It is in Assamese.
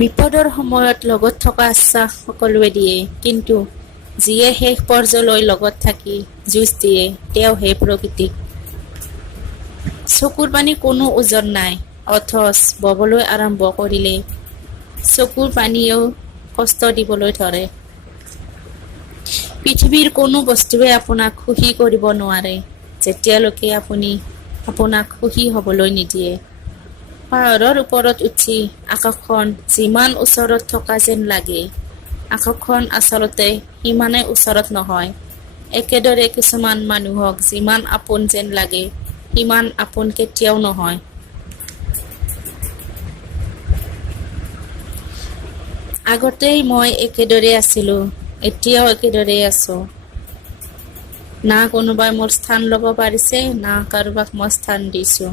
বিপদৰ সময়ত লগত থকা আশ্বাস সকলোৱে দিয়ে, কিন্তু যিয়ে শেষ পৰ্যায়লৈ লগত থাকি যুঁজ দিয়ে তেওঁহে প্ৰকৃতিক। চকুৰ পানী কোনো ওজন নাই, অথচ ববলৈ আৰম্ভ কৰিলে চকুৰ পানীয়েও কষ্ট দিবলৈ ধৰে। পৃথিৱীৰ কোনো বস্তুৱে আপোনাক সুখী কৰিব নোৱাৰে যেতিয়ালৈকে আপুনি আপোনাক সুখী হ'বলৈ নিদিয়ে। পাহাৰৰ ওপৰত উঠি আকাশখন যিমান ওচৰত থকা যেন লাগে, আকাশখন আচলতে সিমানে ওচৰত নহয়। একেদৰে কিছুমান মানুহক যিমান আপোন যেন লাগে, সিমান আপোন কেতিয়াও নহয়। আগতেই মই একেদৰে আছিলোঁ, এতিয়াও একেদৰেই আছোঁ। না কোনোবাই মোৰ স্থান ল'ব পাৰিছে, না কাৰোবাক মই স্থান দিছোঁ।